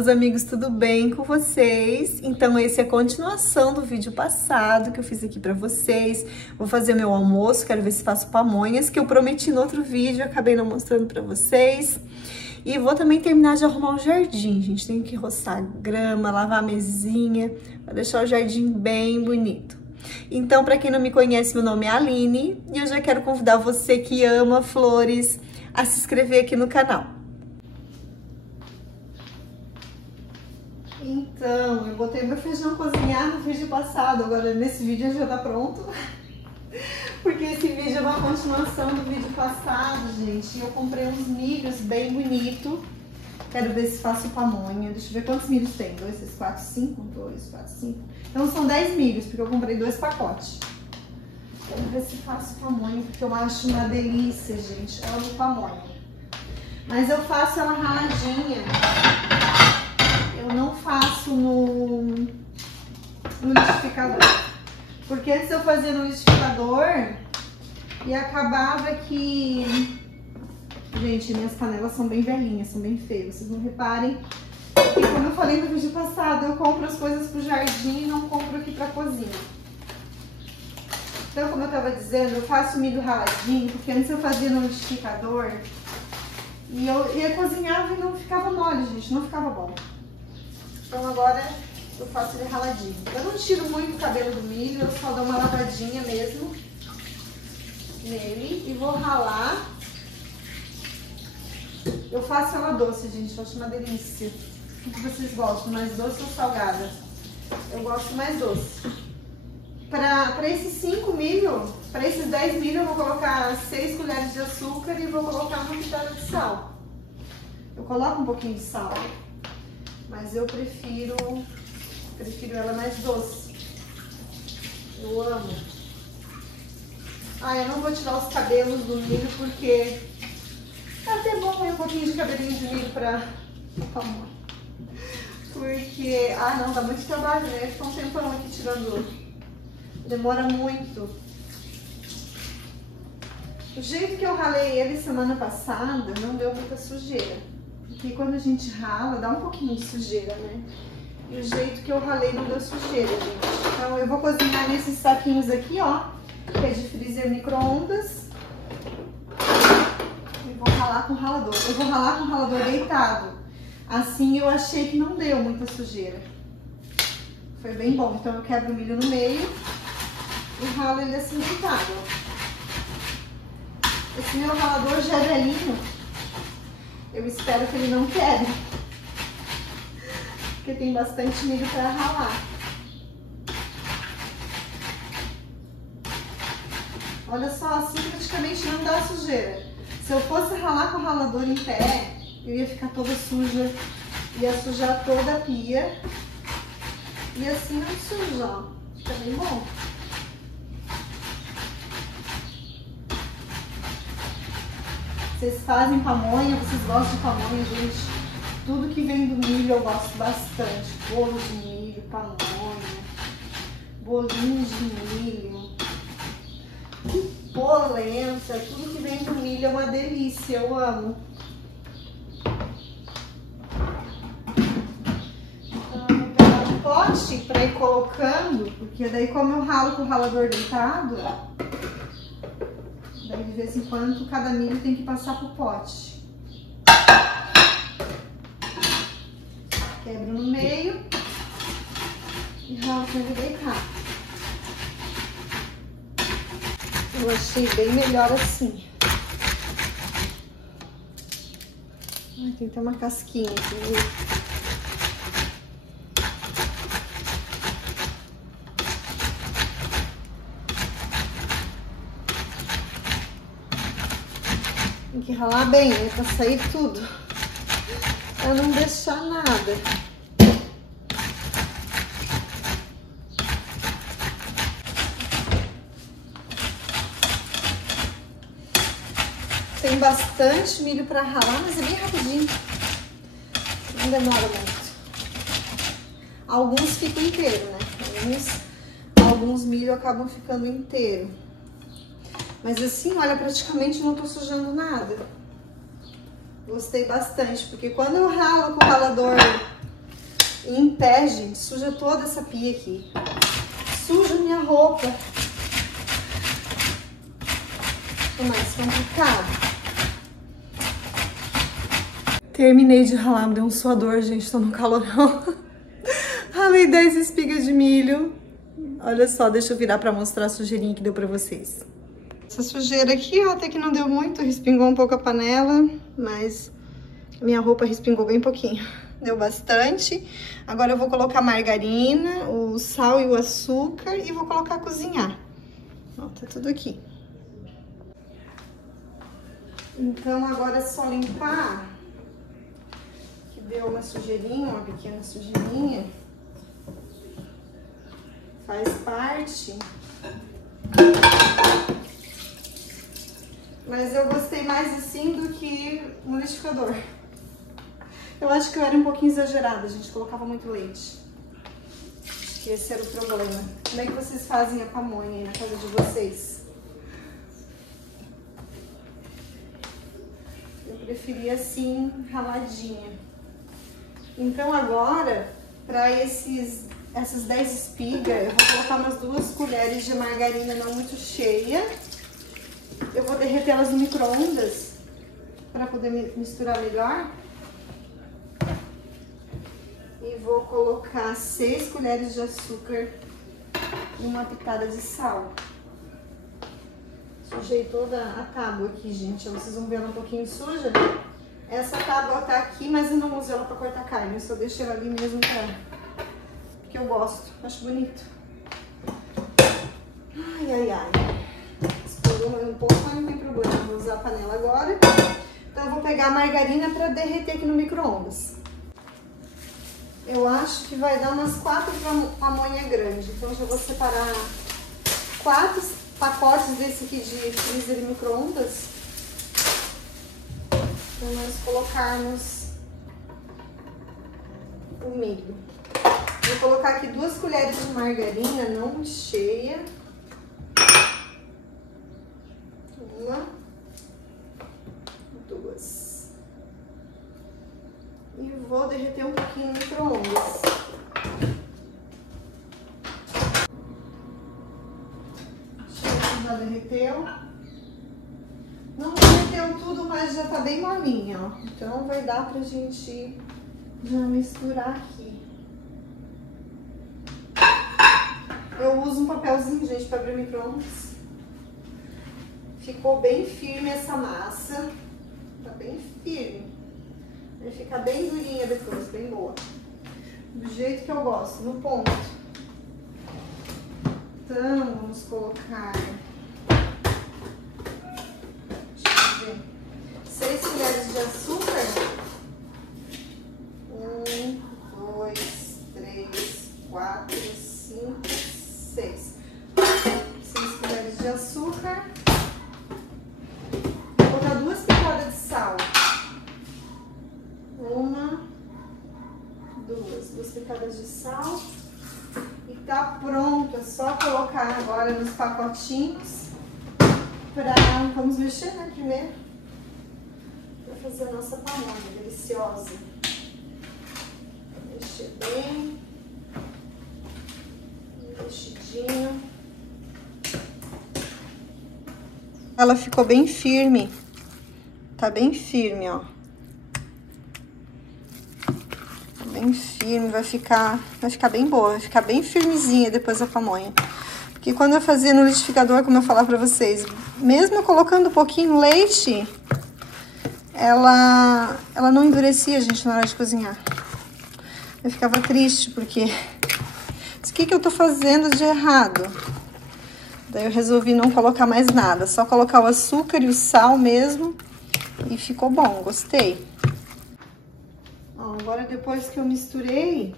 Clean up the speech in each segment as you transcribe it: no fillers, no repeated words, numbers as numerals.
meus amigos, tudo bem com vocês? Então esse é a continuação do vídeo passado que eu fiz aqui pra vocês. Vou fazer meu almoço, quero ver se faço pamonhas, que eu prometi no outro vídeo, acabei não mostrando pra vocês. E vou também terminar de arrumar o jardim, gente. Tenho que roçar a grama, lavar a mesinha, pra deixar o jardim bem bonito. Então, pra quem não me conhece, meu nome é Aline e eu já quero convidar você que ama flores a se inscrever aqui no canal. Então, eu botei meu feijão cozinhar no vídeo passado, agora nesse vídeo já tá pronto. Porque esse vídeo é uma continuação do vídeo passado, gente. Eu comprei uns milhos bem bonitos. Quero ver se faço pamonha. Deixa eu ver quantos milhos tem. 2, 3, 4, 5. 2, 4, 5. Então são 10 milhos, porque eu comprei 2 pacotes. Quero ver se faço pamonha, porque eu acho uma delícia, gente. Eu amo pamonha. Mas eu faço ela raladinha. Eu não faço no liquidificador. Porque antes eu fazia no liquidificador e acabava que... Gente, minhas panelas são bem velhinhas, são bem feias. Vocês não reparem. E como eu falei no vídeo passado, eu compro as coisas pro jardim e não compro aqui pra cozinha. Então, como eu tava dizendo, eu faço milho raladinho, porque antes eu fazia no liquidificador e eu ia cozinhava e não ficava mole, gente, não ficava bom. Então agora eu faço ele raladinho. Eu não tiro muito o cabelo do milho, eu só dou uma lavadinha mesmo nele e vou ralar. Eu faço ela doce, gente, eu acho uma delícia. O que vocês gostam, mais doce ou salgada? Eu gosto mais doce. Para esses 5 milho, para esses 10 milho eu vou colocar 6 colheres de açúcar e vou colocar uma pitada de sal. Eu coloco um pouquinho de sal. Mas eu prefiro ela mais doce. Eu amo. Ah, eu não vou tirar os cabelos do milho porque é até bom ter um pouquinho de cabelinho de milho pra pamonha. Porque, não, dá muito trabalho, né? Fica um tempão aqui tirando. Demora muito. O jeito que eu ralei ele semana passada não deu muita sujeira. Porque quando a gente rala, dá um pouquinho de sujeira, né? E o jeito que eu ralei não deu sujeira, gente. Então eu vou cozinhar nesses saquinhos aqui, ó. Que é de freezer micro-ondas. E vou ralar com o ralador. Eu vou ralar com o ralador deitado. Assim eu achei que não deu muita sujeira. Foi bem bom. Então eu quebro o milho no meio e ralo ele assim deitado, ó. Esse meu ralador já é velhinho. Eu espero que ele não quebre, porque tem bastante milho para ralar. Olha só, assim praticamente não dá sujeira. Se eu fosse ralar com o ralador em pé, eu ia ficar toda suja, ia sujar toda a pia. E assim não suja, ó. Fica bem bom. Vocês fazem pamonha, vocês gostam de pamonha, gente? Tudo que vem do milho eu gosto bastante. Bolo de milho, pamonha, bolinho de milho, polenta, tudo que vem do milho é uma delícia, eu amo. Então eu vou pegar um pote para ir colocando, porque daí como eu ralo com o ralador deitado, daí de vez em quando cada milho tem que passar pro pote. Quebro no meio e ralo pra ele deitar. Eu achei bem melhor assim. Ai, tem até uma casquinha aqui, viu? Tem que ralar bem, né? Pra sair tudo. Pra não deixar nada. Tem bastante milho pra ralar, mas é bem rapidinho. Não demora muito. Alguns ficam inteiros, né? Alguns milho acabam ficando inteiro. Mas assim, olha, praticamente não tô sujando nada. Gostei bastante, porque quando eu ralo com o ralador E em pé, gente, suja toda essa pia aqui. Suja minha roupa. É mais complicado. Terminei de ralar, me deu um suador, gente, tô no calorão. Ralei 10 espigas de milho. Olha só, deixa eu virar pra mostrar a sujeirinha que deu pra vocês. Essa sujeira aqui, ó, até que não deu muito, respingou um pouco a panela, mas minha roupa respingou bem pouquinho. Deu bastante. Agora eu vou colocar a margarina, o sal e o açúcar e vou colocar a cozinhar. Ó, tá tudo aqui. Então agora é só limpar, que deu uma sujeirinha, uma pequena sujeirinha. Faz parte. Mas eu gostei mais assim do que no liquidificador. Eu acho que eu era um pouquinho exagerada, gente, colocava muito leite. Acho que esse era o problema. Como é que vocês fazem a pamonha aí na casa de vocês? Eu preferia assim, raladinha. Então agora, para essas 10 espigas, eu vou colocar umas 2 colheres de margarina não muito cheia. Eu vou derreter elas no micro-ondas para poder misturar melhor. E vou colocar 6 colheres de açúcar e uma pitada de sal. Sujei toda a tábua aqui, gente. Vocês vão ver ela um pouquinho suja. Essa tábua tá aqui, mas eu não uso ela para cortar carne. Eu só deixo ela ali mesmo porque eu gosto. Acho bonito. Ai, ai, ai. Estourou um pouco, mas não tem problema. Vou usar a panela agora. Então eu vou pegar a margarina para derreter aqui no micro-ondas. Eu acho que vai dar umas 4 pamonha grande. Então já vou separar 4 pacotes desse aqui de freezer e micro-ondas. Para nós colocarmos o milho. Vou colocar aqui 2 colheres de margarina, não cheia. 1, 2. E vou derreter um pouquinho no micro-ondas. Já derreteu. Não derreteu tudo, mas já tá bem molinha, ó. Então vai dar pra gente já misturar aqui. Eu uso um papelzinho, gente, para abrir o micro-ondas. Ficou bem firme essa massa. Tá bem firme. Vai ficar bem durinha depois, bem boa. Do jeito que eu gosto, no ponto. Então, vamos colocar... Deixa eu ver. 6 colheres de açúcar. 1, 2, 3, 4, 5, 6. 6 colheres de açúcar. Vou botar 2 pitadas de sal. 1, 2 pitadas de sal. E tá pronto, é só colocar agora nos pacotinhos. Vamos mexer, né, primeiro. Pra fazer a nossa pamonha deliciosa. Mexer bem. Mexidinho. Ela ficou bem firme. Tá bem firme, ó. Bem firme, vai ficar bem boa, vai ficar bem firmezinha depois da pamonha. Porque quando eu fazia no liquidificador, como eu falava pra vocês, mesmo colocando um pouquinho leite, ela não endurecia, gente, na hora de cozinhar. Eu ficava triste, porque... O que eu tô fazendo de errado? Daí eu resolvi não colocar mais nada, só colocar o açúcar e o sal mesmo. E ficou bom, gostei. Ó, agora depois que eu misturei,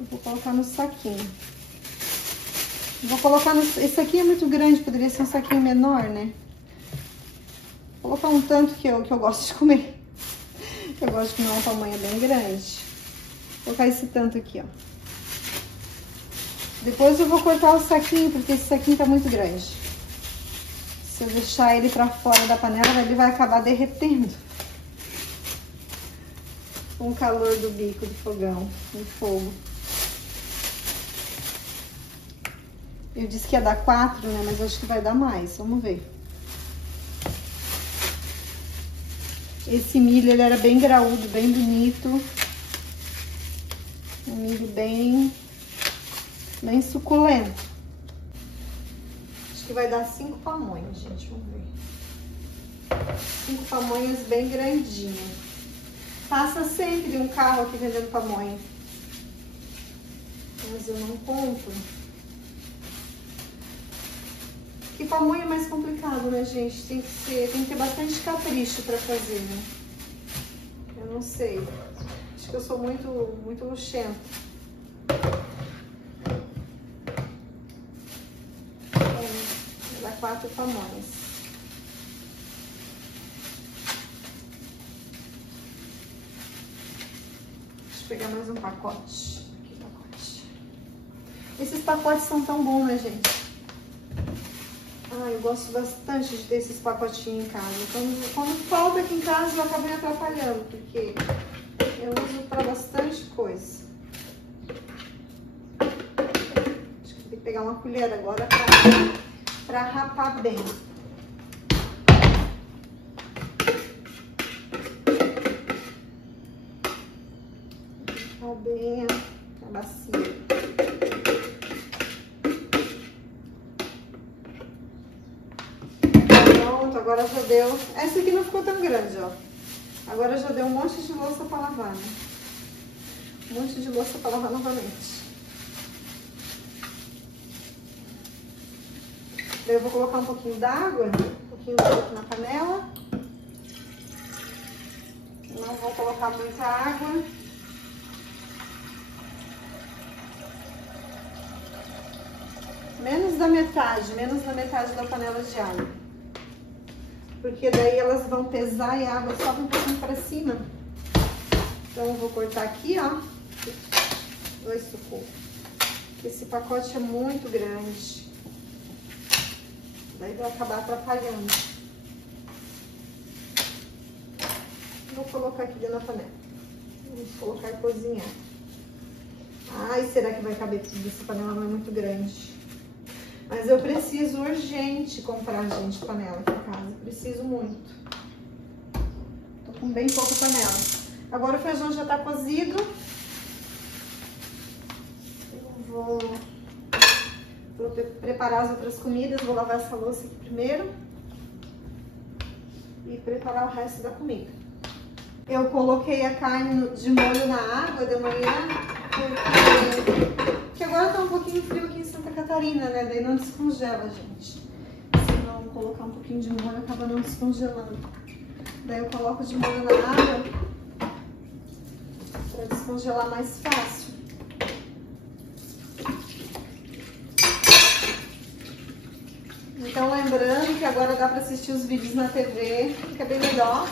eu vou colocar no saquinho. Vou colocar no... Esse aqui é muito grande, poderia ser um saquinho menor, né? Vou colocar um tanto que eu gosto de comer. Eu gosto de comer uma pamonha bem grande. Vou colocar esse tanto aqui, ó. Depois eu vou cortar o saquinho, porque esse saquinho tá muito grande. Se eu deixar ele pra fora da panela, ele vai acabar derretendo. com o calor do bico do fogão, do fogo. Eu disse que ia dar 4, né? Mas acho que vai dar mais, vamos ver. Esse milho, ele era bem graúdo, bem bonito. Um milho bem suculento. Acho que vai dar 5 pamonhas, gente, vamos ver. 5 pamonhas bem grandinhas. Passa sempre um carro aqui vendendo pamonha. Mas eu não compro. E pamonha é mais complicado, né, gente? Tem que ter bastante capricho pra fazer, né? Eu não sei. Acho que eu sou muito luxenta. Vou dar 4 pamonhas. Deixa eu pegar mais um pacote. Aqui, pacote. Esses pacotes são tão bons, né, gente? Ah, eu gosto bastante de ter esses pacotinhos em casa. Quando falta aqui em casa, eu acabo me atrapalhando, porque eu uso para bastante coisa. Acho que tem que pegar uma colher agora para rapar bem. Rapar bem a bacia. Agora já deu. Essa aqui não ficou tão grande, ó. Agora já deu um monte de louça para lavar, né? Um monte de louça para lavar novamente. Daí eu vou colocar um pouquinho d'água, na panela. Não vou colocar muita água. Menos da metade da panela de água. Porque daí elas vão pesar e a água sobe um pouquinho para cima. Então eu vou cortar aqui, ó, 2 sucos. Esse pacote é muito grande. Daí vai acabar atrapalhando. Vou colocar aqui dentro da panela. Vamos colocar e cozinhar. Ai, será que vai caber tudo? Essa panela não é muito grande. Mas eu preciso urgente comprar, gente, panela aqui em casa. Preciso muito. Tô com bem pouca panela. Agora o feijão já tá cozido. Eu vou preparar as outras comidas. Vou lavar essa louça aqui primeiro. E preparar o resto da comida. Eu coloquei a carne de molho na água de manhã. Porque agora tá um pouquinho frio aqui em Santa Catarina, né? Daí não descongela, gente. Se não colocar um pouquinho de molho, acaba não descongelando. Daí eu coloco de molho na água para descongelar mais fácil. Então lembrando que agora dá para assistir os vídeos na TV, fica bem melhor.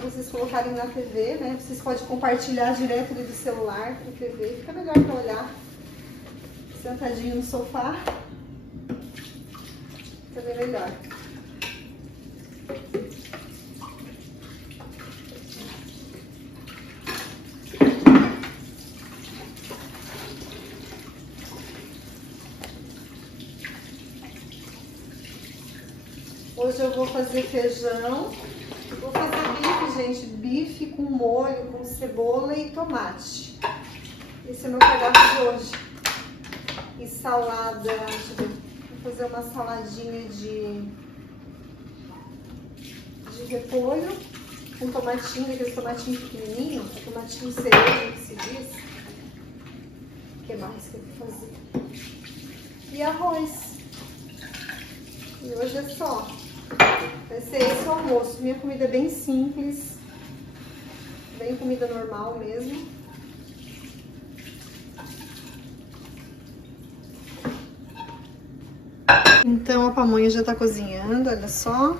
Se vocês colocarem na TV, né? Vocês podem compartilhar direto ali do celular para a TV, fica melhor para olhar. Sentadinho no sofá, fica bem melhor. Hoje eu vou fazer feijão, vou fazer bife, gente, bife com molho, com cebola e tomate. Esse é meu cardápio de hoje. E salada, deixa eu ver, vou fazer uma saladinha de repolho com tomatinho, aqueles tomatinhos pequenininhos, tomatinho cereja que se diz. O que mais que eu vou fazer? E arroz. E hoje é só. Vai ser esse o almoço. Minha comida é bem simples, bem comida normal mesmo. Então a pamonha já tá cozinhando, olha só.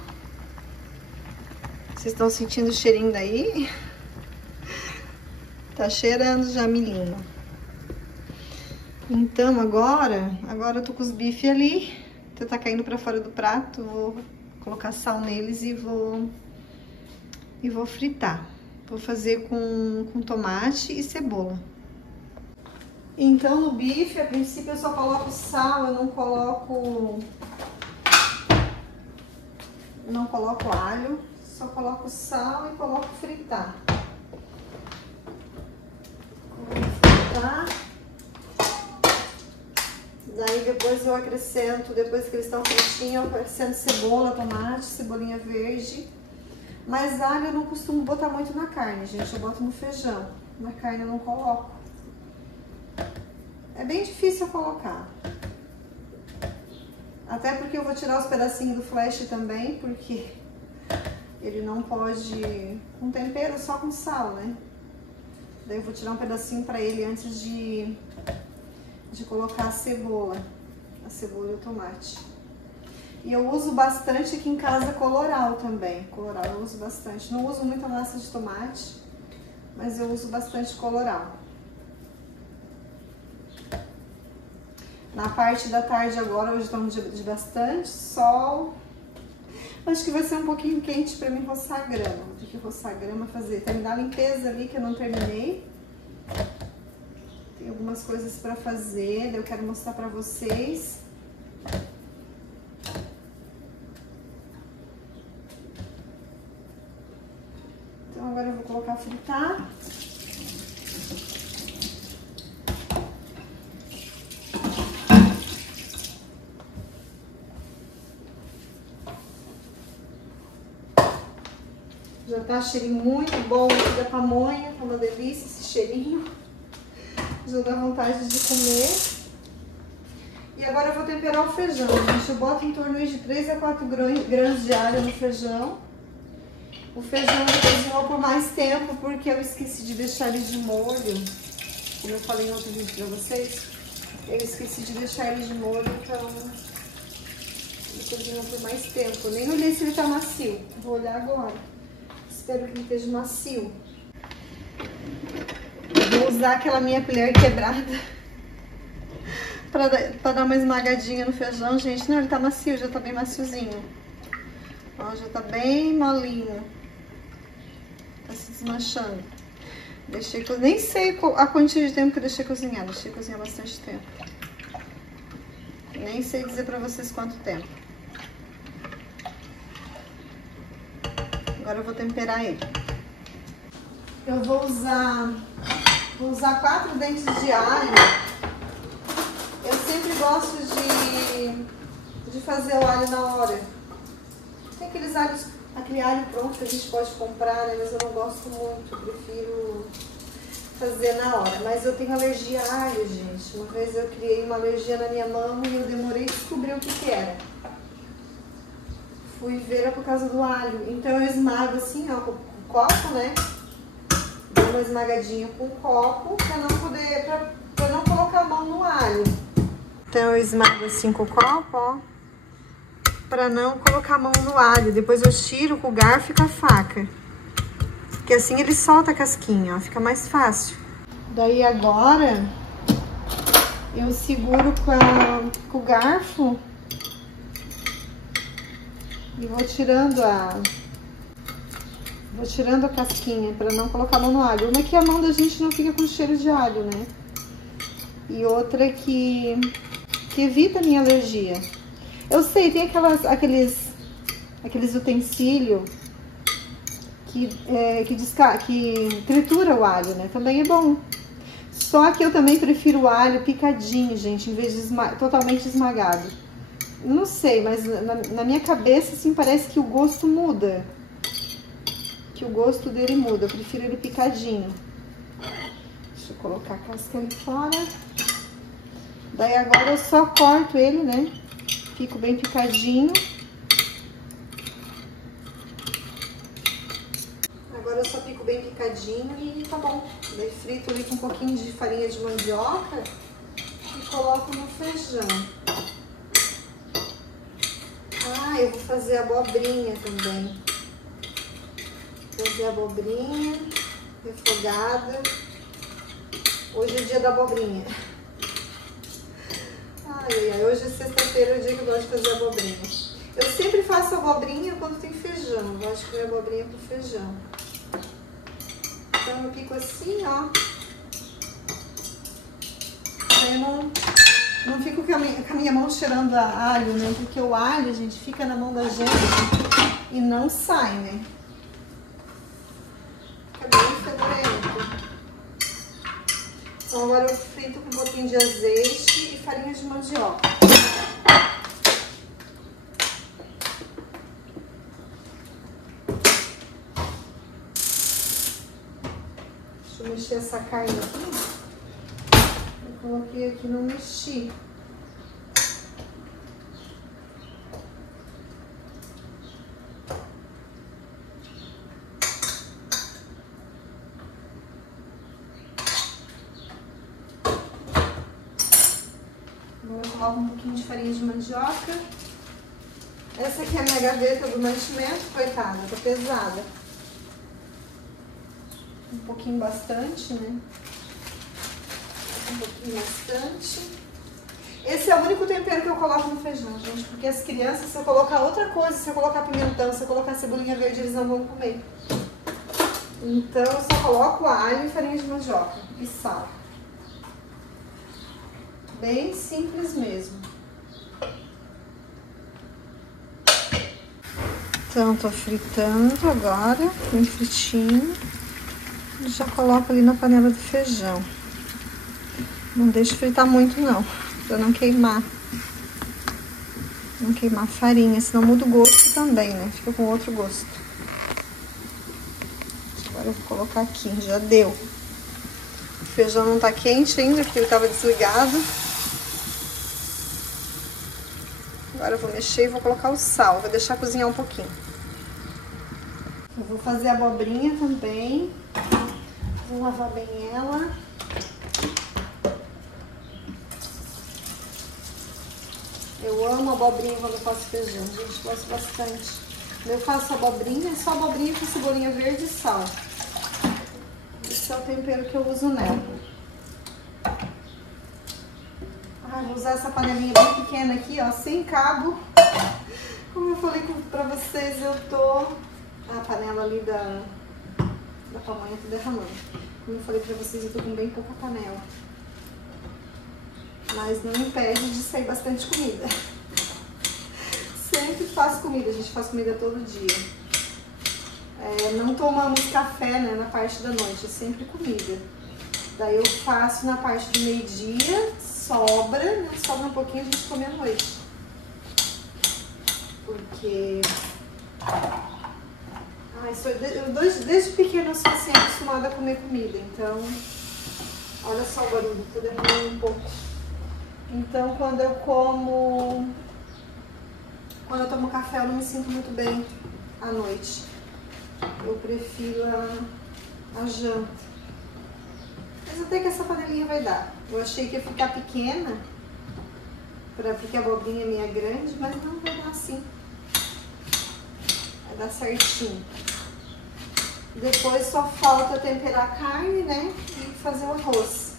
Vocês estão sentindo o cheirinho daí? Tá cheirando já milhinho. Então agora eu tô com os bifes ali. Tá caindo pra fora do prato. Vou colocar sal neles e vou fritar. Vou fazer com tomate e cebola. Então, no bife, a princípio, eu só coloco sal, eu não coloco alho, só coloco sal e coloco fritar. Daí depois eu acrescento, depois que eles estão fritinhos, eu acrescento cebola, tomate, cebolinha verde. Mas alho eu não costumo botar muito na carne, gente, eu boto no feijão. Na carne eu não coloco. É bem difícil eu colocar. Até porque eu vou tirar os pedacinhos do flash também, porque ele não pode com tempero, só com sal, né? Daí eu vou tirar um pedacinho pra ele antes de colocar a cebola e o tomate. E eu uso bastante aqui em casa Colorau também. Colorau eu uso bastante. Não uso muita massa de tomate, mas eu uso bastante Colorau. Na parte da tarde agora, hoje estamos de bastante sol. Acho que vai ser um pouquinho quente pra mim roçar a grama. Vou ter que roçar a grama, terminar a limpeza ali que eu não terminei. Tem algumas coisas pra fazer, eu quero mostrar pra vocês. Então agora eu vou colocar a fritar. Já tá cheirinho muito bom aqui da pamonha, tá uma delícia esse cheirinho. Já dá vontade de comer. E agora eu vou temperar o feijão, gente. Eu boto em torno de 3 a 4 grãos de alho no feijão. O feijão cozinhou por mais tempo porque eu esqueci de deixar ele de molho. Como eu falei em outro vídeo pra vocês, eu esqueci de deixar ele de molho, então ele cozinhou por mais tempo. Nem olhei se ele tá macio. Vou olhar agora. Espero que ele esteja macio. Vou usar aquela minha colher quebrada pra dar uma esmagadinha no feijão, gente. Não, ele tá macio, já tá bem maciozinho. Ó, já tá bem molinho. Tá se desmanchando. Nem sei a quantia de tempo que eu deixei cozinhar. Deixei cozinhar bastante tempo. Nem sei dizer pra vocês quanto tempo. Agora eu vou temperar ele. Eu vou usar 4 dentes de alho. Eu sempre gosto de fazer o alho na hora. Tem aquele alho pronto que a gente pode comprar, né? Mas eu não gosto muito, eu prefiro fazer na hora. Mas eu tenho alergia a alho, gente. Uma vez eu criei uma alergia na minha mama e eu demorei a descobrir o que era. Fui ver, era por causa do alho. Então eu esmago assim, ó, com o copo, né? Dou uma esmagadinha com o copo pra não colocar a mão no alho. Então eu esmago assim com o copo, ó, pra não colocar a mão no alho. Depois eu tiro com o garfo e com a faca. Porque assim ele solta a casquinha, ó, fica mais fácil. Daí agora eu seguro com o garfo e vou tirando a casquinha para não colocar a mão no alho. Uma é que a mão da gente não fica com cheiro de alho, né? E outra é que evita a minha alergia. Eu sei, tem aqueles utensílios que tritura o alho, né? Também é bom. Só que eu também prefiro o alho picadinho, gente, em vez de totalmente esmagado. Não sei, mas na minha cabeça, assim, parece que o gosto muda. Que o gosto dele muda. Eu prefiro ele picadinho. Deixa eu colocar a casca ali fora. Daí agora eu só corto ele, né? Pico bem picadinho. Agora eu só pico bem picadinho e tá bom. Daí frito ali com um pouquinho de farinha de mandioca e coloco no feijão. Ah, eu vou fazer abobrinha também. Vou fazer abobrinha refogada. Hoje é o dia da abobrinha. Ai, hoje é sexta-feira, é o dia que eu gosto de fazer abobrinha. Eu sempre faço abobrinha quando tem feijão. Eu gosto de comer abobrinha com feijão. Então eu pico assim, ó. Aí eu não fico com a minha mão cheirando a alho, né? Porque o alho, gente, fica na mão da gente e não sai, né? Fica bem fedorento. Então agora eu frito com um pouquinho de azeite e farinha de mandioca. Deixa eu mexer essa carne aqui. Eu coloquei aqui, não mexi. Agora eu coloco um pouquinho de farinha de mandioca. Essa aqui é a minha gaveta do mantimento, coitada, tá pesada. Um pouquinho bastante, né? Um pouquinho bastante. Esse é o único tempero que eu coloco no feijão, gente, porque as crianças, se eu colocar outra coisa, se eu colocar pimentão, se eu colocar cebolinha verde, eles não vão comer. Então eu só coloco alho e farinha de mandioca e sal. Bem simples mesmo. Então, tô fritando agora, bem fritinho. E já coloco ali na panela do feijão. Não deixe fritar muito não, pra não queimar. Não queimar a farinha, senão muda o gosto também, né? Fica com outro gosto. Agora eu vou colocar aqui, já deu. O feijão não tá quente ainda, porque ele tava desligado. Agora eu vou mexer e vou colocar o sal, vou deixar cozinhar um pouquinho. Eu vou fazer a abobrinha também. Vou lavar bem ela. Eu amo abobrinha quando eu faço feijão, gente, gosto bastante. Eu faço abobrinha, só abobrinha com cebolinha verde e sal. Esse é o tempero que eu uso nela. Vou usar essa panelinha bem pequena aqui, ó, sem cabo. Como eu falei pra vocês, eu tô... A panela ali da pamonha tá derramando. Como eu falei pra vocês, eu tô com bem pouca panela. Mas não impede de sair bastante comida. Sempre faço comida, a gente faz comida todo dia. Não tomamos café, né, na parte da noite, é sempre comida. Daí eu faço na parte do meio-dia, sobra, né, sobra um pouquinho, a gente come à noite. Porque... desde pequena eu sou assim, acostumada a comer comida, então... Olha só o barulho, tô derramando um pouco. Então, quando eu tomo café, eu não me sinto muito bem à noite. Eu prefiro a janta. Mas até que essa panelinha vai dar. Eu achei que ia ficar pequena, porque a abobrinha é meia grande, mas não vai dar assim. Vai dar certinho. Depois só falta temperar a carne, né? E fazer o arroz.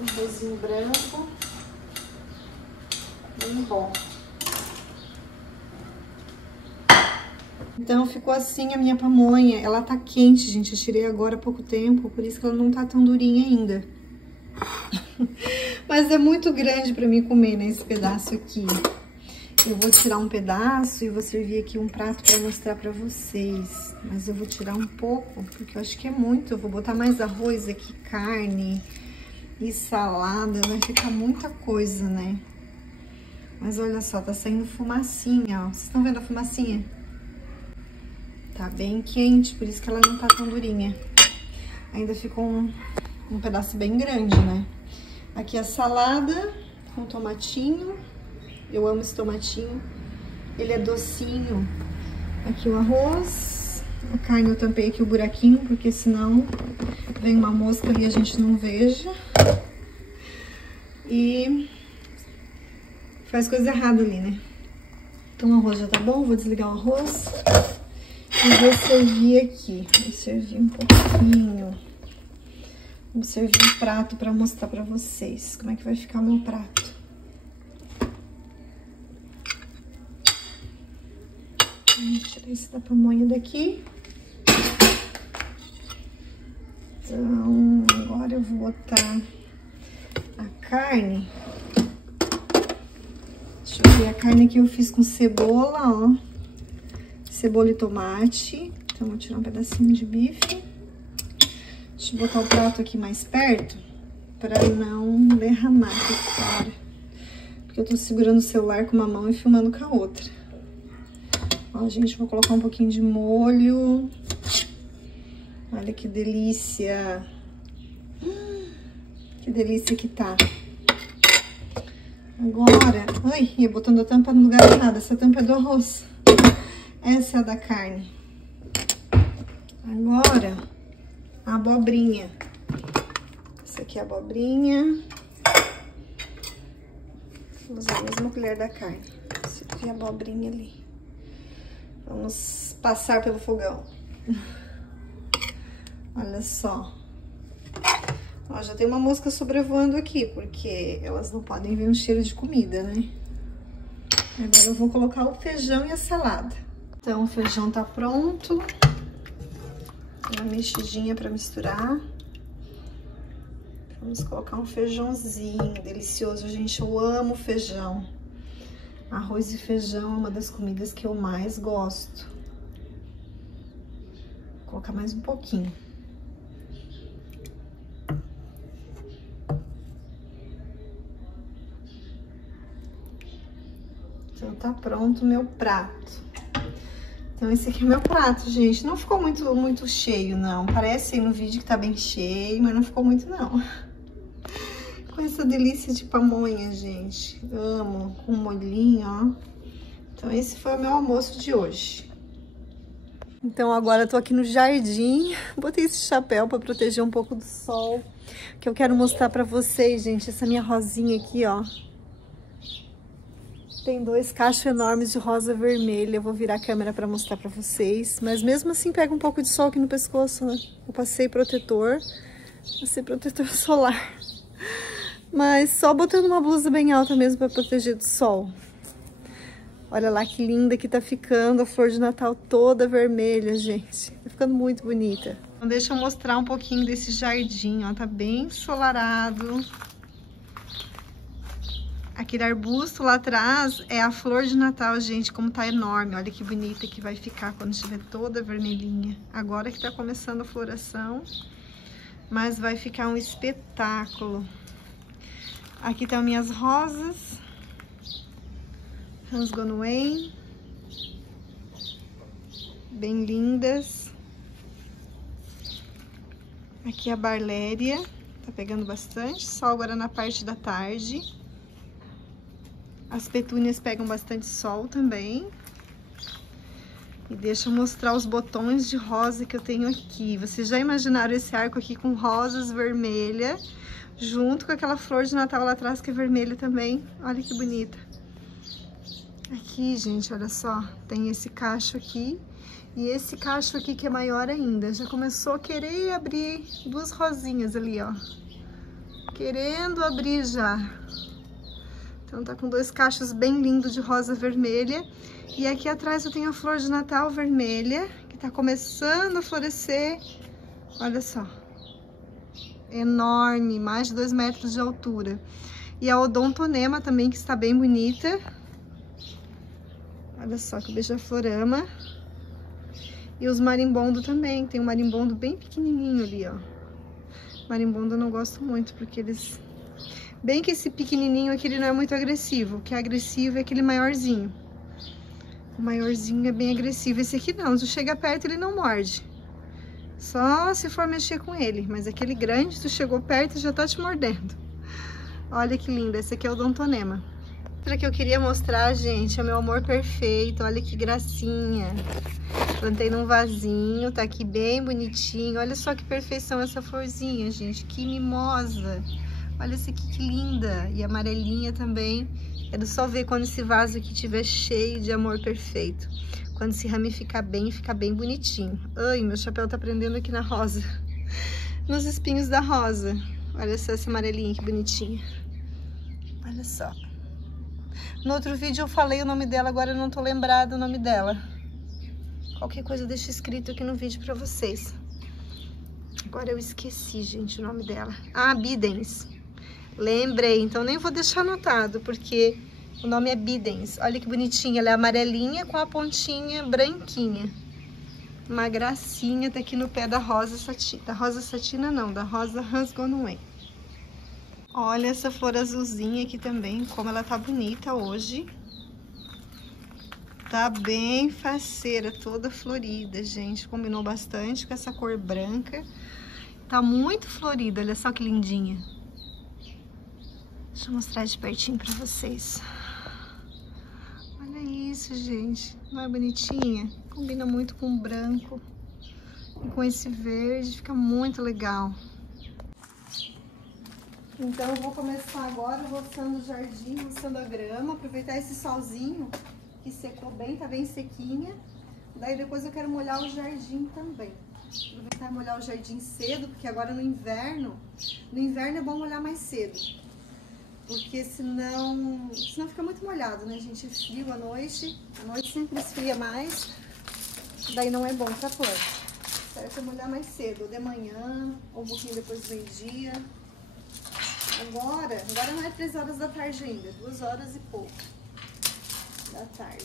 Um arrozinho branco. Bem bom. Então ficou assim a minha pamonha. Ela tá quente, gente. Eu tirei agora há pouco tempo, por isso que ela não tá tão durinha ainda. Mas é muito grande pra mim comer, né, esse pedaço aqui. Eu vou tirar um pedaço e vou servir aqui um prato pra mostrar pra vocês. Mas eu vou tirar um pouco, porque eu acho que é muito. Eu vou botar mais arroz aqui, carne e salada. Vai ficar muita coisa, né? Mas olha só, tá saindo fumacinha, ó. Vocês estão vendo a fumacinha? Tá bem quente, por isso que ela não tá tão durinha. Ainda ficou um pedaço bem grande, né? Aqui a salada com tomatinho. Eu amo esse tomatinho. Ele é docinho. Aqui o arroz. A carne eu tampei aqui o buraquinho, porque senão vem uma mosca ali e a gente não veja. E faz coisa errada ali, né? Então o arroz já tá bom, vou desligar o arroz. E vou servir aqui. Vou servir um pouquinho. Vou servir um prato pra mostrar pra vocês como é que vai ficar o meu prato. Vou tirar Tirar esse da pamonha daqui. Então, agora eu vou botar a carne. Deixa eu ver, a carne aqui eu fiz com cebola, ó. Cebola e tomate. Então, vou tirar um pedacinho de bife. Deixa eu botar o prato aqui mais perto, pra não derramar aqui fora. Porque eu tô segurando o celular com uma mão e filmando com a outra. Ó, gente, vou colocar um pouquinho de molho. Olha que delícia. Que delícia que tá. Agora... Ai, ia botando a tampa no lugar errado. Essa tampa é do arroz. Essa é a da carne. Agora, a abobrinha. Essa aqui é a abobrinha. Vou usar a mesma colher da carne. Essa aqui é a abobrinha ali. Vamos passar pelo fogão. Olha só. Ó, já tem uma mosca sobrevoando aqui, porque elas não podem ver um cheiro de comida, né? Agora eu vou colocar o feijão e a salada. Então, o feijão tá pronto. Uma mexidinha pra misturar. Vamos colocar um feijãozinho delicioso, gente. Eu amo feijão. Arroz e feijão é uma das comidas que eu mais gosto. Vou colocar mais um pouquinho. Então, tá pronto o meu prato. Então, esse aqui é o meu prato, gente. Não ficou muito cheio, não. Parece aí no vídeo que tá bem cheio, mas não ficou muito, não. Com essa delícia de pamonha, gente. Amo. Com molhinho, ó. Então, esse foi o meu almoço de hoje. Então, agora eu tô aqui no jardim. Botei esse chapéu pra proteger um pouco do sol. Que eu quero mostrar pra vocês, gente. Essa minha rosinha aqui, ó. Tem 2 cachos enormes de rosa vermelha. Eu vou virar a câmera pra mostrar pra vocês. Mas mesmo assim pega um pouco de sol aqui no pescoço, né? Eu passei protetor solar. Mas só botando uma blusa bem alta mesmo pra proteger do sol. Olha lá que linda que tá ficando a flor de Natal toda vermelha, gente. Tá ficando muito bonita. Então deixa eu mostrar um pouquinho desse jardim, ó. Tá bem ensolarado. Aquele arbusto lá atrás é a flor de Natal, gente, como tá enorme. Olha que bonita que vai ficar quando estiver toda vermelhinha. Agora que tá começando a floração, mas vai ficar um espetáculo. Aqui estão minhas rosas. Hansgonuen. Bem lindas. Aqui a Barléria. Tá pegando bastante sol agora na parte da tarde. As petúnias pegam bastante sol também. E deixa eu mostrar os botões de rosa que eu tenho aqui. Vocês já imaginaram esse arco aqui com rosas vermelhas, junto com aquela flor de Natal lá atrás que é vermelha também. Olha que bonita. Aqui, gente, olha só. Tem esse cacho aqui e esse cacho aqui que é maior ainda. Já começou a querer abrir 2 rosinhas ali, ó. Querendo abrir já. Então tá com 2 cachos bem lindos de rosa vermelha. E aqui atrás eu tenho a flor de Natal vermelha, que tá começando a florescer. Olha só. Enorme, mais de 2 metros de altura. E a odontonema também, que está bem bonita. Olha só que beija-florama. E os marimbondo também. Tem um marimbondo bem pequenininho ali, ó. Marimbondo eu não gosto muito, porque eles... Bem que esse pequenininho aqui, ele não é muito agressivo. O que é agressivo é aquele maiorzinho. O maiorzinho é bem agressivo. Esse aqui não, se tu chega perto, ele não morde. Só se for mexer com ele. Mas aquele grande, tu chegou perto, já tá te mordendo. Olha que linda. Esse aqui é o odontonema. Outra que eu queria mostrar, gente, é o meu amor perfeito. Olha que gracinha. Plantei num vasinho, tá aqui bem bonitinho. Olha só que perfeição essa florzinha, gente. Que mimosa. Olha essa aqui que linda. E amarelinha também. É do só ver quando esse vaso aqui estiver cheio de amor perfeito. Quando esse ramificar bem, fica bem bonitinho. Ai, meu chapéu tá prendendo aqui na rosa. Nos espinhos da rosa. Olha só essa amarelinha que bonitinha. Olha só. No outro vídeo eu falei o nome dela, agora eu não tô lembrada o nome dela. Qualquer coisa eu deixo escrito aqui no vídeo pra vocês. Agora eu esqueci, gente, o nome dela. Ah, Bidens. Lembrei, então nem vou deixar anotado, porque o nome é Bidens. Olha que bonitinha, ela é amarelinha com a pontinha branquinha. Uma gracinha, tá aqui no pé da rosa satina. Da rosa satina não, da rosa Hans Gonway. Olha essa flor azulzinha aqui também, como ela tá bonita hoje. Tá bem faceira, toda florida, gente. Combinou bastante com essa cor branca. Tá muito florida, olha só que lindinha. Deixa eu mostrar de pertinho pra vocês. Olha isso, gente. Não é bonitinha? Combina muito com o branco. E com esse verde, fica muito legal. Então eu vou começar agora roçando o jardim, roçando a grama. Aproveitar esse solzinho que secou bem, tá bem sequinha. Daí depois eu quero molhar o jardim também. Aproveitar e molhar o jardim cedo, porque agora no inverno é bom molhar mais cedo. Porque senão fica muito molhado, né, gente? É frio à noite sempre esfria mais, daí não é bom pra planta. Certo? É molhar mais cedo, ou de manhã, ou um pouquinho depois do meio-dia. Agora não é 3 horas da tarde ainda, 2 horas e pouco da tarde.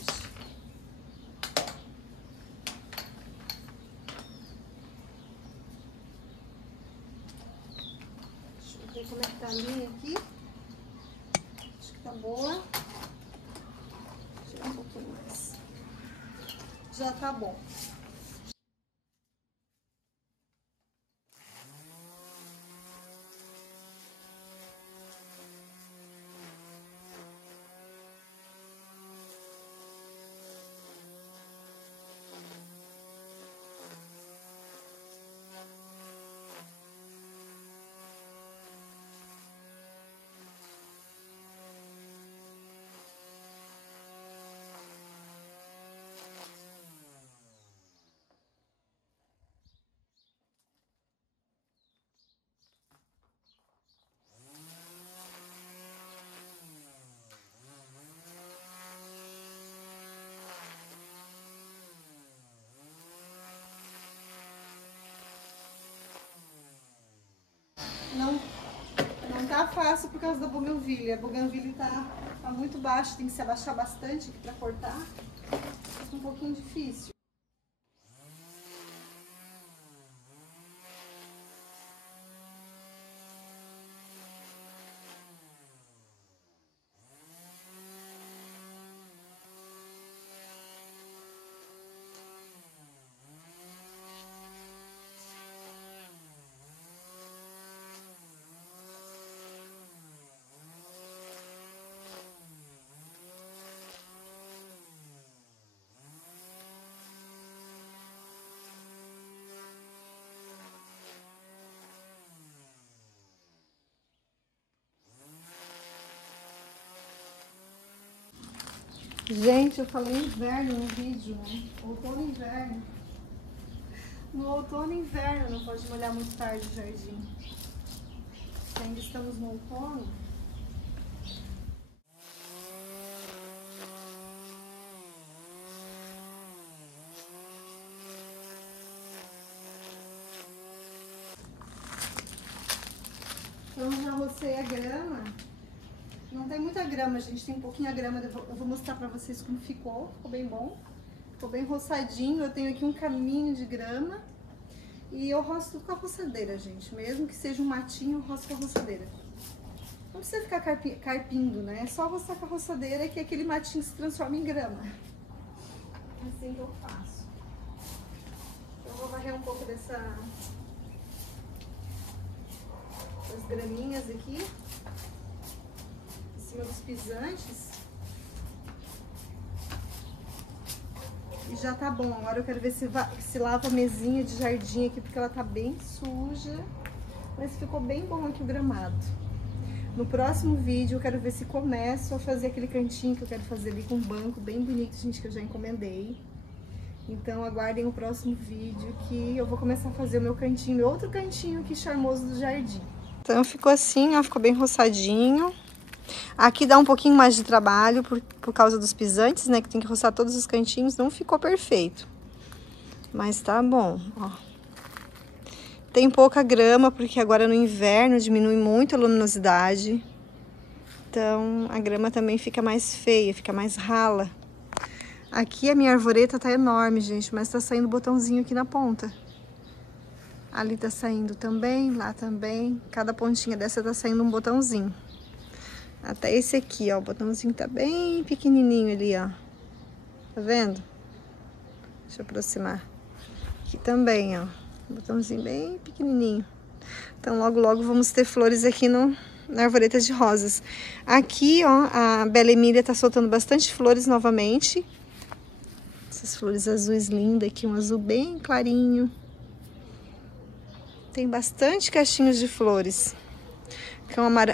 Deixa eu ver como é que tá a linha aqui. Tá boa. Tirar um pouquinho mais. Já tá bom. Não tá fácil por causa da buganvília. A buganvília tá muito baixa, tem que se abaixar bastante aqui pra cortar. Fica um pouquinho difícil. Gente, eu falei inverno no vídeo, né? Outono e inverno. No outono e inverno não pode molhar muito tarde o jardim. Se ainda estamos no outono. Então já rocei a grama. Não tem muita grama, gente, tem pouquinha grama. Eu vou mostrar pra vocês como ficou. Ficou bem bom. Ficou bem roçadinho. Eu tenho aqui um caminho de grama. E eu roço tudo com a roçadeira, gente. Mesmo que seja um matinho, eu roço com a roçadeira. Não precisa ficar carpindo, né? É só roçar com a roçadeira que aquele matinho se transforma em grama. É assim que eu faço. Eu vou varrer um pouco das graminhas aqui. Em cima dos pisantes. E já tá bom. Agora eu quero ver se lava a mesinha de jardim aqui, porque ela tá bem suja. Mas ficou bem bom aqui o gramado. No próximo vídeo eu quero ver se começo a fazer aquele cantinho que eu quero fazer ali com um banco bem bonito, gente, que eu já encomendei. Então aguardem o próximo vídeo que eu vou começar a fazer o meu cantinho, meu outro cantinho aqui charmoso do jardim. Então ficou assim, ó, ficou bem roçadinho. Aqui dá um pouquinho mais de trabalho por causa dos pisantes, né, que tem que roçar todos os cantinhos, não ficou perfeito. Mas tá bom, ó. Tem pouca grama, porque agora no inverno diminui muito a luminosidade. Então, a grama também fica mais feia, fica mais rala. Aqui a minha arvoreta tá enorme, gente, mas tá saindo botãozinho aqui na ponta. Ali tá saindo também, lá também. Cada pontinha dessa tá saindo um botãozinho. Até esse aqui, ó, o botãozinho tá bem pequenininho ali, ó. Tá vendo? Deixa eu aproximar. Aqui também, ó. Botãozinho bem pequenininho. Então, logo, logo vamos ter flores aqui na arvoreta de rosas. Aqui, ó, a Bela Emília tá soltando bastante flores novamente. Essas flores azuis lindas aqui, um azul bem clarinho. Tem bastante cachinhos de flores.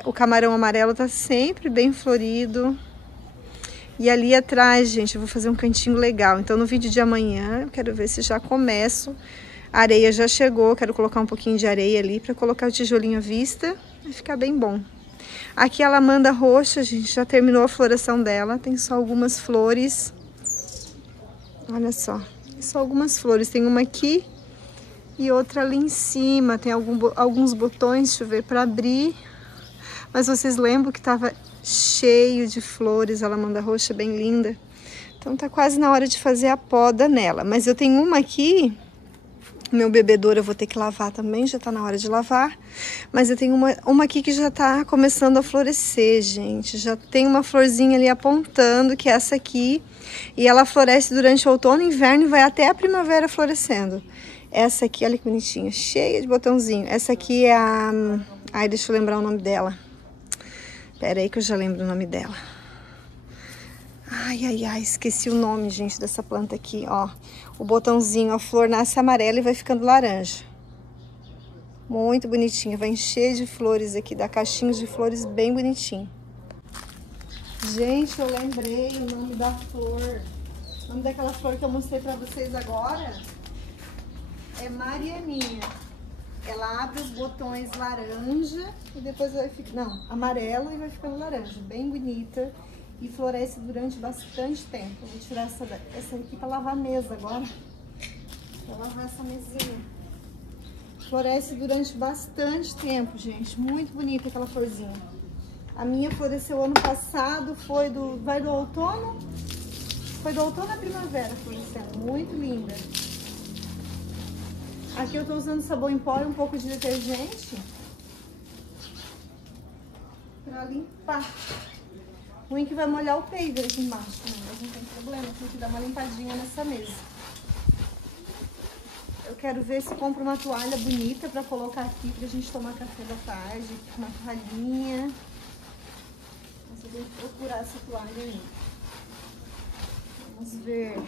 O camarão amarelo tá sempre bem florido. E ali atrás, gente, eu vou fazer um cantinho legal. Então, no vídeo de amanhã, eu quero ver se já começo. A areia já chegou, quero colocar um pouquinho de areia ali para colocar o tijolinho à vista. Vai ficar bem bom. Aqui a lavanda roxa, gente, já terminou a floração dela. Tem só algumas flores. Olha só, só algumas flores. Tem uma aqui e outra ali em cima. Tem alguns botões, deixa eu ver, para abrir. Mas vocês lembram que tava cheio de flores, a lavanda roxa bem linda. Então tá quase na hora de fazer a poda nela. Mas eu tenho uma aqui, meu bebedouro eu vou ter que lavar também, já tá na hora de lavar. Mas eu tenho uma aqui que já tá começando a florescer, gente. Já tem uma florzinha ali apontando, que é essa aqui. E ela floresce durante o outono, inverno e vai até a primavera florescendo. Essa aqui, olha que bonitinha, cheia de botãozinho. Essa aqui é a... Ai, deixa eu lembrar o nome dela. Pera aí que eu já lembro o nome dela. Ai, ai, ai, esqueci o nome, gente, dessa planta aqui, ó. O botãozinho, a flor nasce amarela e vai ficando laranja. Muito bonitinha, vai encher de flores aqui, dá caixinhos de flores bem bonitinho. Gente, eu lembrei o nome da flor. O nome daquela flor que eu mostrei pra vocês agora é Marianinha. Ela abre os botões laranja e depois vai ficar... Não, amarelo e vai ficando laranja. Bem bonita e floresce durante bastante tempo. Eu vou tirar essa aqui para lavar a mesa agora. Vou lavar essa mesinha. Floresce durante bastante tempo, gente. Muito bonita aquela florzinha. A minha floresceu ano passado, vai do outono? Foi do outono à primavera florescendo. Muito linda. Aqui eu tô usando sabão em pó e um pouco de detergente pra limpar. Ruim que vai molhar o paver aqui embaixo, né? Mas não tem problema, tem que dar uma limpadinha nessa mesa. Eu quero ver se compro uma toalha bonita pra colocar aqui pra gente tomar café da tarde. Uma toalhinha. Mas eu tenho que procurar essa toalha aí. Vamos ver.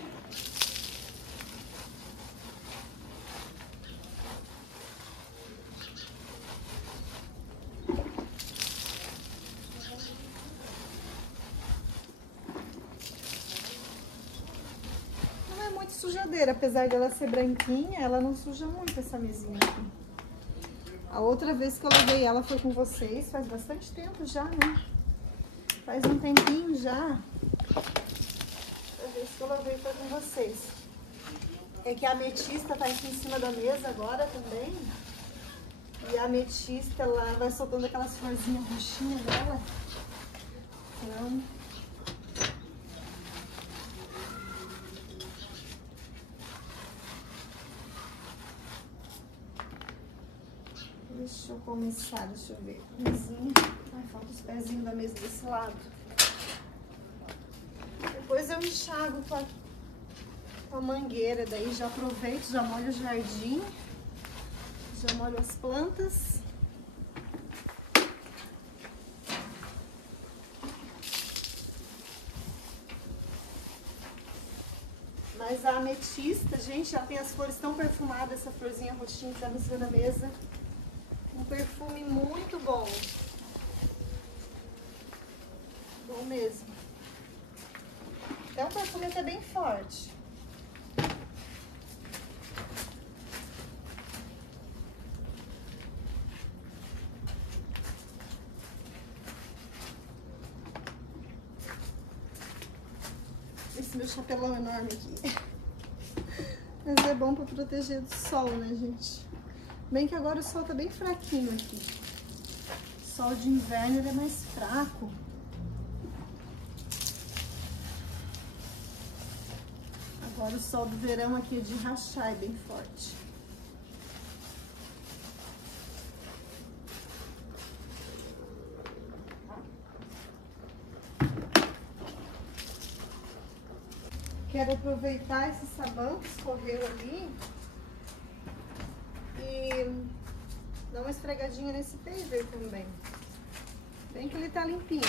Sujadeira, apesar dela ser branquinha, ela não suja muito essa mesinha aqui. A outra vez que eu lavei ela foi com vocês, faz bastante tempo já, né? Faz um tempinho já. A vez que eu lavei foi com vocês. É que a ametista tá aqui em cima da mesa agora também. E a ametista, ela vai soltando aquelas florzinhas roxinhas dela. Então... Deixa eu começar, deixa eu ver. Mesinha. Ai, falta os pezinhos da mesa desse lado. Depois eu enxago com a mangueira, daí já aproveito, já molho o jardim, já molho as plantas. Mas a ametista, gente, já tem as flores tão perfumadas, essa florzinha roxinha que tá em cima da mesa. Um perfume muito bom. Bom mesmo. É um perfume até bem forte. Esse meu chapelão enorme aqui. Mas é bom pra proteger do sol, né, gente? Bem que agora o sol tá bem fraquinho aqui. O sol de inverno ele é mais fraco. Agora o sol do verão aqui é de rachar, é bem forte. Quero aproveitar esse sabão que escorreu ali e dar uma esfregadinha nesse paver também. Bem que ele tá limpinho.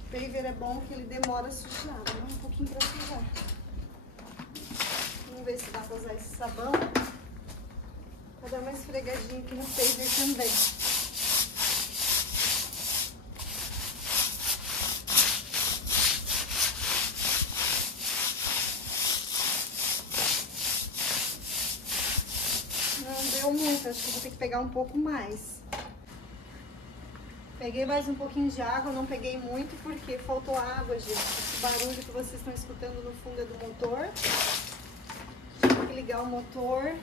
O paver é bom que ele demora a sujar, né? Um pouquinho pra sujar. Vamos ver se dá pra usar esse sabão pra dar uma esfregadinha aqui no paver também. Não deu muito, acho que vou ter que pegar um pouco mais. Peguei mais um pouquinho de água, não peguei muito porque faltou água, gente. Esse barulho que vocês estão escutando no fundo é do motor. Tive que ligar o motor.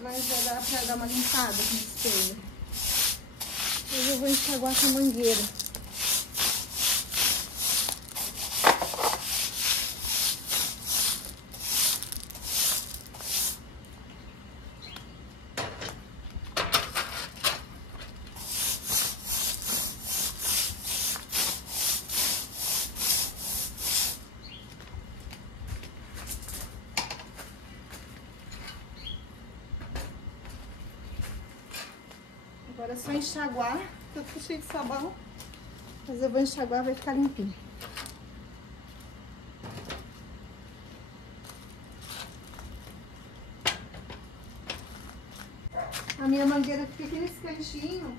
Mas já dá pra dar uma limpada no espelho. Hoje eu vou enxaguar com a mangueira. Agora é só enxaguar, eu tô cheio de sabão, mas eu vou enxaguar, vai ficar limpinho. A minha mangueira fica aqui nesse cantinho,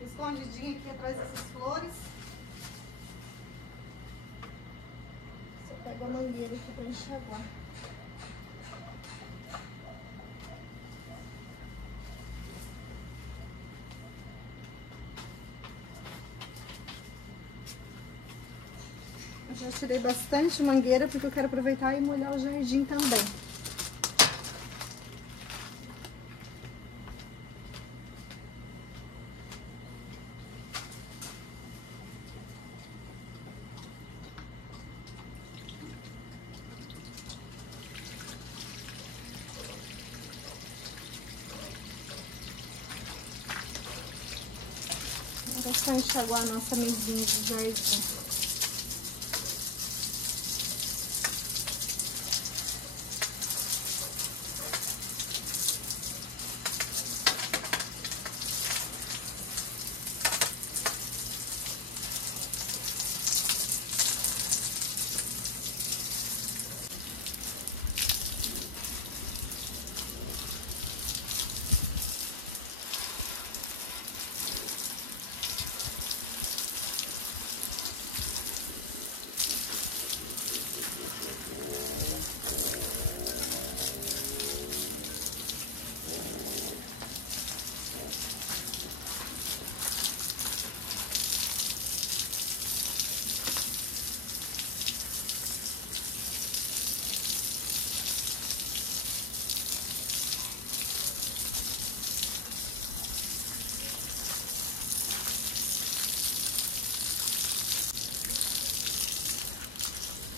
escondidinha aqui atrás dessas flores. Só pego a mangueira aqui pra enxaguar. Já tirei bastante mangueira porque eu quero aproveitar e molhar o jardim também. Agora é só enxaguar a nossa mesinha de jardim.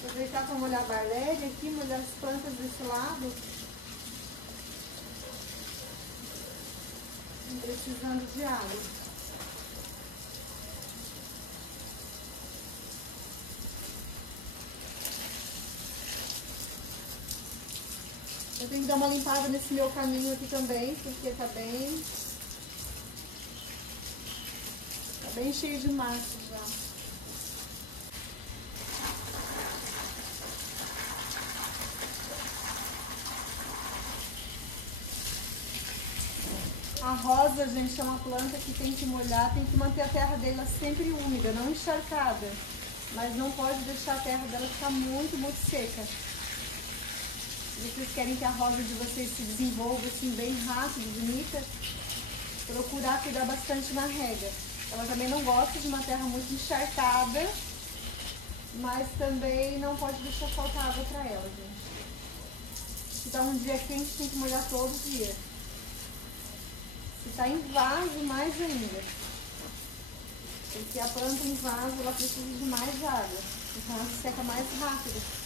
Aproveitar para molhar a barléria aqui, molhar as plantas desse lado. Não precisando de água. Eu tenho que dar uma limpada nesse meu caminho aqui também, porque tá bem cheio de massa já. A rosa, gente, é uma planta que tem que molhar, tem que manter a terra dela sempre úmida, não encharcada. Mas não pode deixar a terra dela ficar muito, muito seca. Se vocês querem que a rosa de vocês se desenvolva assim bem rápido, bonita, procurar cuidar bastante na rega. Ela também não gosta de uma terra muito encharcada, mas também não pode deixar faltar água pra ela, gente. Se tá um dia quente, tem que molhar todo dia. Se tá em vaso, mais ainda. Porque a planta em vaso, ela precisa de mais água. Então ela seca mais rápido.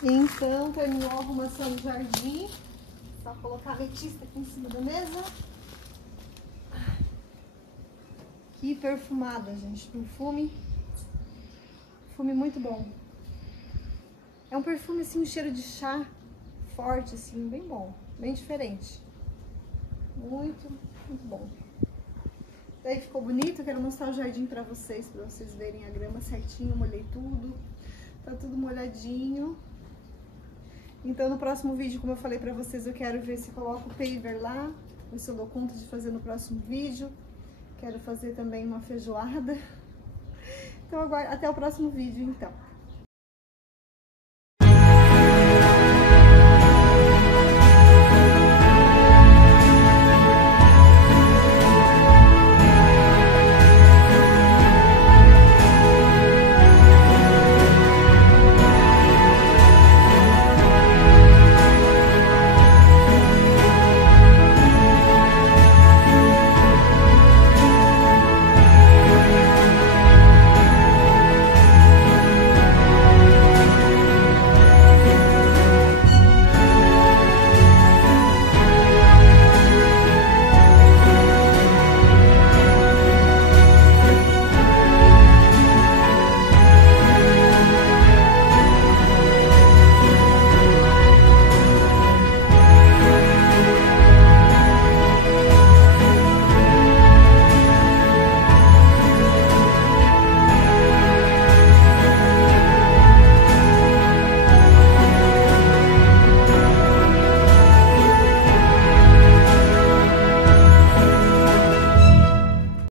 Então, terminou a arrumação do jardim. Só colocar a ametista aqui em cima da mesa. Que perfumada, gente. Perfume muito bom. É um perfume assim, um cheiro de chá forte, assim, bem bom. Bem diferente. Muito bom. Daí ficou bonito. Eu quero mostrar o jardim pra vocês verem a grama certinho. Molhei tudo. Tá tudo molhadinho. Então no próximo vídeo, como eu falei pra vocês, eu quero ver se coloco o paver lá, ver se eu dou conta de fazer no próximo vídeo. Quero fazer também uma feijoada. Então até o próximo vídeo, então.